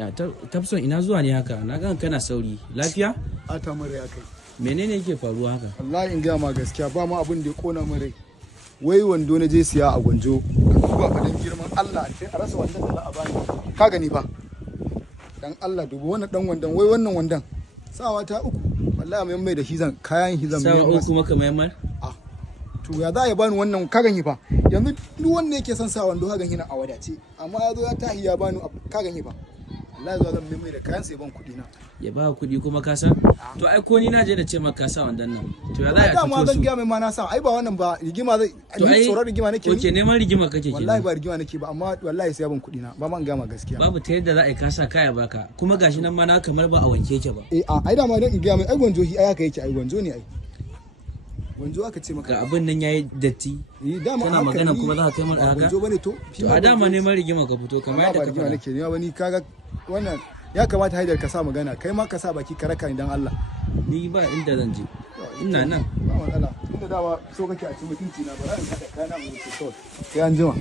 Ya Tafson ina zuwa ne haka? Na gan kana sauri. Lafiya? A ta mara ya kai. Menene yake faruwa haka? Wallahi in ga ma gaskiya ba ma abin da ya kona mu rai. Wai wando na je siya a Gwanjo. Duba fadan girman Allah sai a rasa wandon da za a bani. Ka gani fa? Dan Allah dubu wannan dan wandon wai wannan wandon. Sawa ta uku. Wallahi mai da hizan kayan hizan mai. Sawa uku maka mai mar? Ah. To ya za ya bani wannan ka gani fa? Yanzu duk wanda yake son sa wando ka gani na a wadace. Amma ya zo ya tahi ya bani ka gani fa? Allah zuwa zan mai da kayan sai ban kuɗi na. Ya ba kuɗi kuma ka san? To ai ko ni na je da ce maka ka sa wandan nan. To ya za ya fito su? Zan ga mai ma na sa. Ai ba wannan ba rigima zai ni tsoron rigima nake. Oke neman rigima kake kenan. Wallahi ba rigima nake ba amma wallahi sai ban kuɗi na. Ba man gama gaskiya. Babu ta yadda za a yi ka sa kaya baka. Kuma gashi nan ma na kamar ba a wanke yake ba. Ai da ma dan in ga mai ai Gwanjo ai haka yake ai Gwanjo ne ai. Gwanjo aka ce maka. Ga abin nan yayi datti. Kana magana kuma za ka kai mana haka. Gwanjo bane to. To a dama neman rigima ka fito kamar yadda ka fara. Ba nake ne wani kaga wannan ya kamata Haidar ka sa magana kai ma ka sa baki ka raka ni dan Allah. Ni ba inda zan je. Ina nan. Ba matsala. Tunda dama so kake a cikin mutunci na ba za ka kada kana mu ce to. Sai an jima.